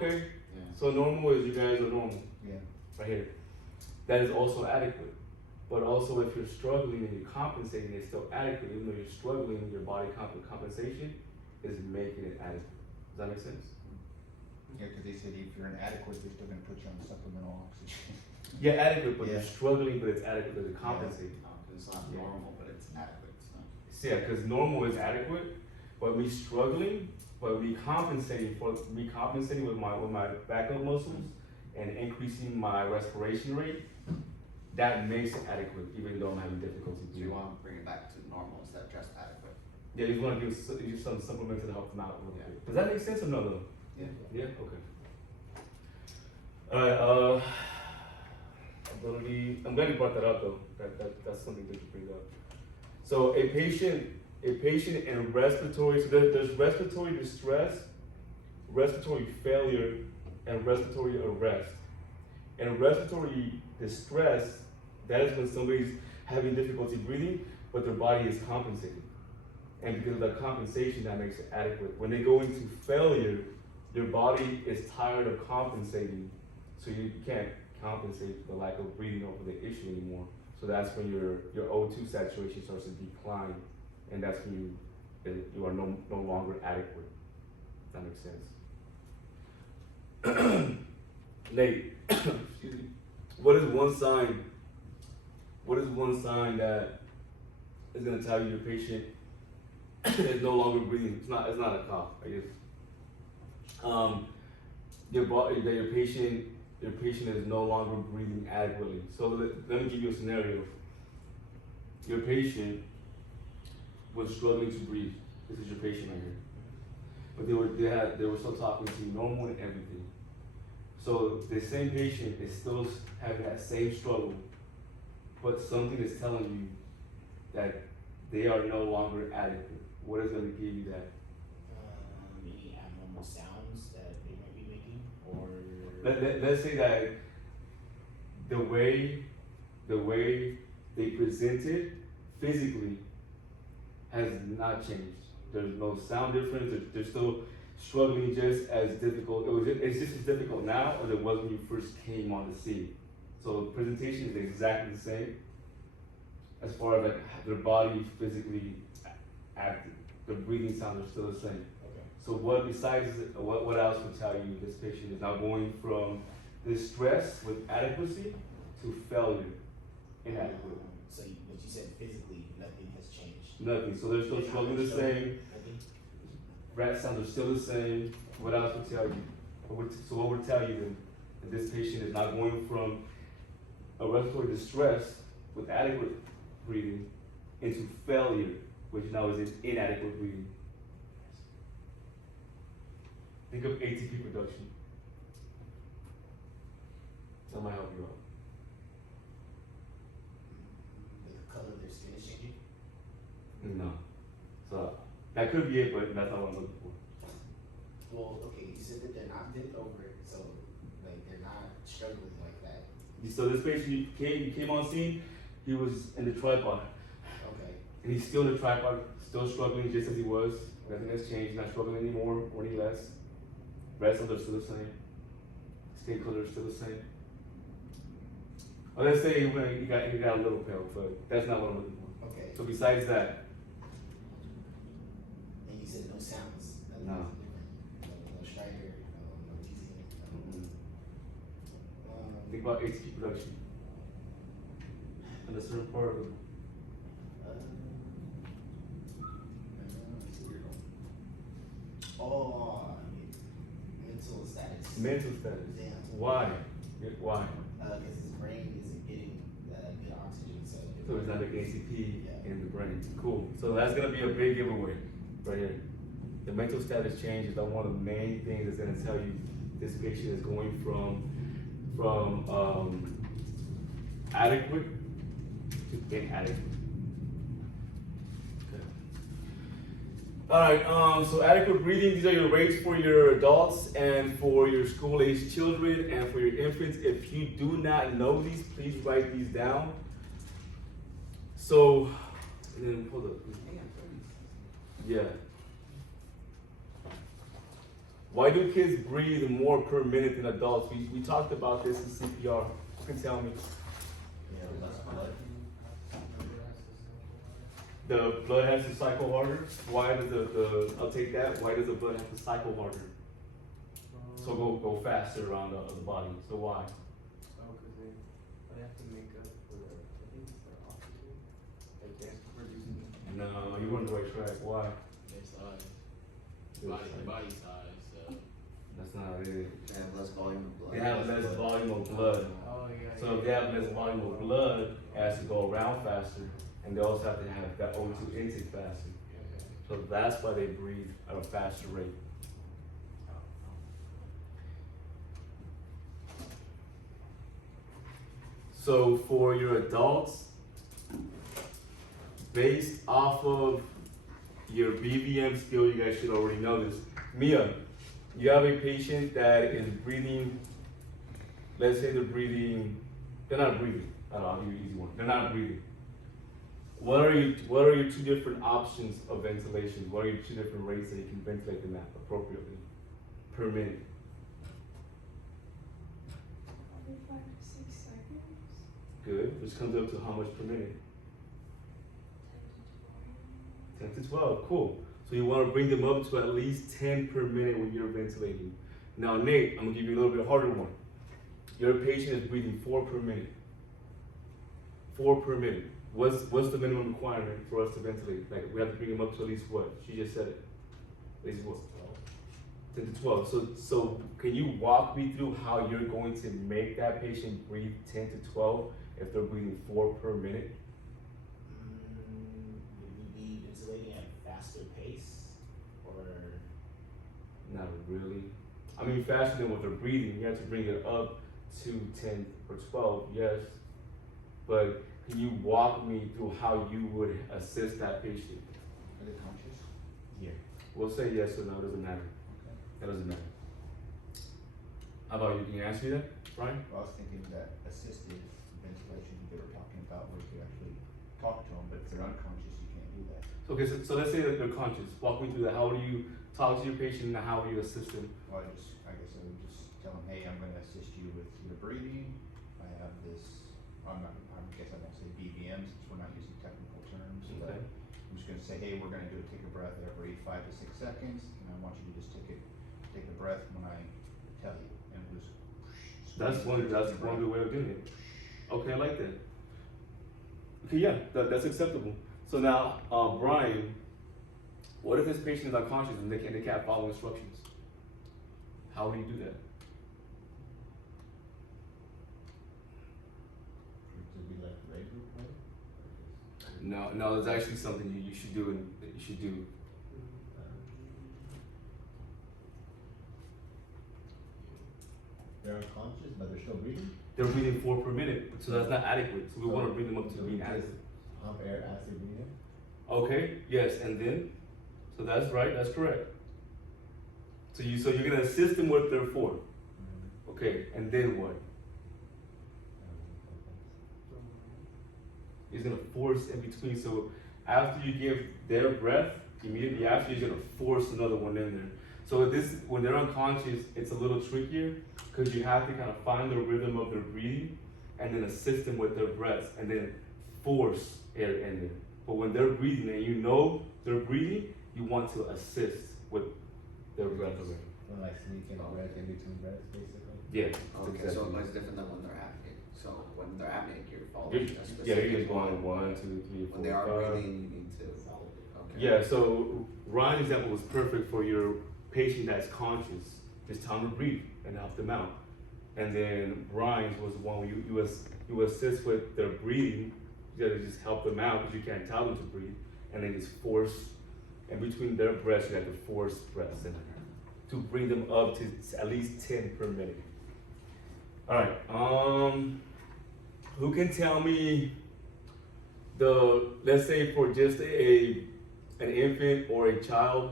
Okay, Yeah. so normal is you guys are normal, Yeah. right here. That is also adequate. But also if you're struggling and you're compensating, it's still adequate. Even though you're struggling, your body compensation is making it adequate. Does that make sense? Yeah, because they said if you're inadequate, they're still gonna put you on supplemental oxygen. Yeah, adequate, but Yeah. you're struggling, but it's adequate because it compensates. It's not Yeah. normal, but it's adequate. It's not. Yeah, because normal is adequate, but me struggling, but me compensating with my backup muscles and increasing my respiration rate, that makes it adequate, even though I'm having difficulty So you breathing. want to bring it back to normal instead of just adequate. Yeah, you just want to give some supplements to help them out a little Yeah. bit. Does that make sense or no? Though? Yeah. Yeah. Okay. All right. Ability. I'm glad you brought that up though. That's something good to bring up. So a patient in respiratory. So there's respiratory distress, respiratory failure, and respiratory arrest. And respiratory distress, that is when somebody's having difficulty breathing, but their body is compensating. And because of that compensation, that makes it adequate. When they go into failure, your body is tired of compensating, so you can't compensate for the lack of breathing over the issue anymore. So that's when your O2 saturation starts to decline, and that's when you are no longer adequate. That makes sense. Nate, excuse me. What is one sign that is going to tell you your patient is no longer breathing? It's not a cough, I guess. Your patient is no longer breathing adequately. So let me give you a scenario. Your patient was struggling to breathe. This is your patient right here. But they were still talking to you normal and everything. So the same patient is still having that same struggle, but something is telling you that they are no longer adequate. What is going to give you that? Any abnormal sounds that they might be making, or Let's say that the way they presented physically has not changed. There's no sound difference. They're still struggling just as difficult. It's just as difficult now as it was when you first came on the scene. So the presentation is exactly the same as far as like their body physically acting. The breathing sounds are still the same. okay. So what else would tell you this patient is now going from distress with adequacy to failure inadequate? So what you said physically, nothing has changed. Nothing. So they're still struggling the same. Nothing. Rat sounds are still the same. What else would tell you? So what would tell you then that this patient is not going from a respiratory distress with adequate breathing into failure, which now is inadequate breathing? Think of ATP production. That might help you out. The color of their skin is changing. No. So that could be it, but that's not what I'm looking for. Well, okay, you said that they're not bent over, so like they're not struggling like that. So this patient he came on scene, he was in the tripod. Okay. And he's still in the tripod, still struggling just as he was. Nothing has changed, not struggling anymore or any less. Red cells are still the same. Skin color is still the same. Or let's say he got a little pale, but that's not what I'm looking for. Okay. So besides that, And you said no sounds. Nothing No. different. No strider. No wheezing. think about ATP production. And a certain part of it. Oh, mental status. Mental status. Damn. Why? Why? Because his brain isn't getting good oxygen, so. So it's not like ATP Yeah. in the brain. Cool. So that's gonna be a big giveaway right here. The mental status change is one of the main things that's gonna tell you this patient is going from adequate to inadequate. Okay. All right. So adequate breathing. These are your rates for your adults and for your school-age children and for your infants. If you do not know these, please write these down. So, and then hold up. Yeah. Why do kids breathe more per minute than adults? We talked about this in CPR. You can tell me. The blood has to cycle harder. Why does I'll take that. Why does the blood have to cycle harder? So go faster around the body. So why? Oh, because they have to make up for the, I think it's for oxygen. Like they have to produce. No, you weren't the right track. Why? Their size. Their Body, size. body size, so. That's not it. They have less volume of blood. They have less volume of blood. Oh, yeah. So if they have less volume of blood, it has to go around faster, and they also have to have that O2 intake faster. So that's why they breathe at a faster rate. So for your adults, based off of your BVM skill, you guys should already know this. Mia, you have a patient that is breathing, let's say they're not breathing. I'll give you an easy one. They're not breathing. What are your two different options of ventilation? What are your two different rates that you can ventilate them at appropriately per minute? Probably 5 to 6 seconds. Good, which comes up to how much per minute? 10 to 12, cool. So you want to bring them up to at least 10 per minute when you're ventilating. Now Nate, I'm gonna give you a little bit harder one. Your patient is breathing 4 per minute. 4 per minute. What's the minimum requirement for us to ventilate? Like we have to bring them up to at least what? She just said it. At least what? 10 to 12. So can you walk me through how you're going to make that patient breathe 10 to 12 if they're breathing 4 per minute? Would we be ventilating at a faster pace, or? Not really. I mean, faster than what they're breathing. You have to bring it up to 10 or 12, yes. But can you walk me through how you would assist that patient? Are they conscious? Yeah. We'll say yes or no, it doesn't matter. Okay. That doesn't matter. How about you? Can you answer me that, Brian? Well, I was thinking that assisted ventilation they were talking about where you could actually talk to them, but if they're unconscious, you can't do that. Okay, so let's say that they're conscious. Walk me through that. How do you talk to your patient and how do you assist them? Well, I guess I would just tell them, hey, I'm gonna assist you with your breathing. I have this, I guess I won't say BVM since we're not using technical terms, but Okay. I'm just gonna say, hey, we're gonna take a breath every 5 to 6 seconds, and I want you to just take a breath when I tell you, and just. That's one good way of doing it. Okay, I like that. Okay, yeah, that's acceptable. So now, Brian, what if this patient is unconscious and they can't follow instructions? How do you do that? No, it's actually something you should do and that you should do. They're unconscious, but they're still breathing? They're breathing 4 per minute, so that's not adequate. So we want to bring them up to being adequate. Pump air as they're breathing? Okay, yes, and then, so that's right, that's correct. So you're gonna assist them with their 4. Okay, and then what? You're gonna force in between. So after you give their breath, immediately after you're gonna force another one in there. So when they're unconscious, it's a little trickier because you have to kind of find the rhythm of their breathing and then assist them with their breaths and then force air in there. But when they're breathing and you know they're breathing, you want to assist with their breath already. Or like sneaking a breath in between breaths, basically? Yeah. Okay, so it's different than when they're apneic. So when they're apneic, you're following You're, a yeah, specific. you're just going 1, 2, 3, 4, When they are 5. breathing, you need to. Okay. Yeah, so Ryan's example was perfect for your patient that's conscious. Just tell them to breathe and help them out. And then Brian's was the one where you assist with their breathing. You gotta just help them out because you can't tell them to breathe. And then just force, and between their breaths, you have to force breaths in to bring them up to at least 10 per minute. All right, who can tell me let's say for just an infant or a child,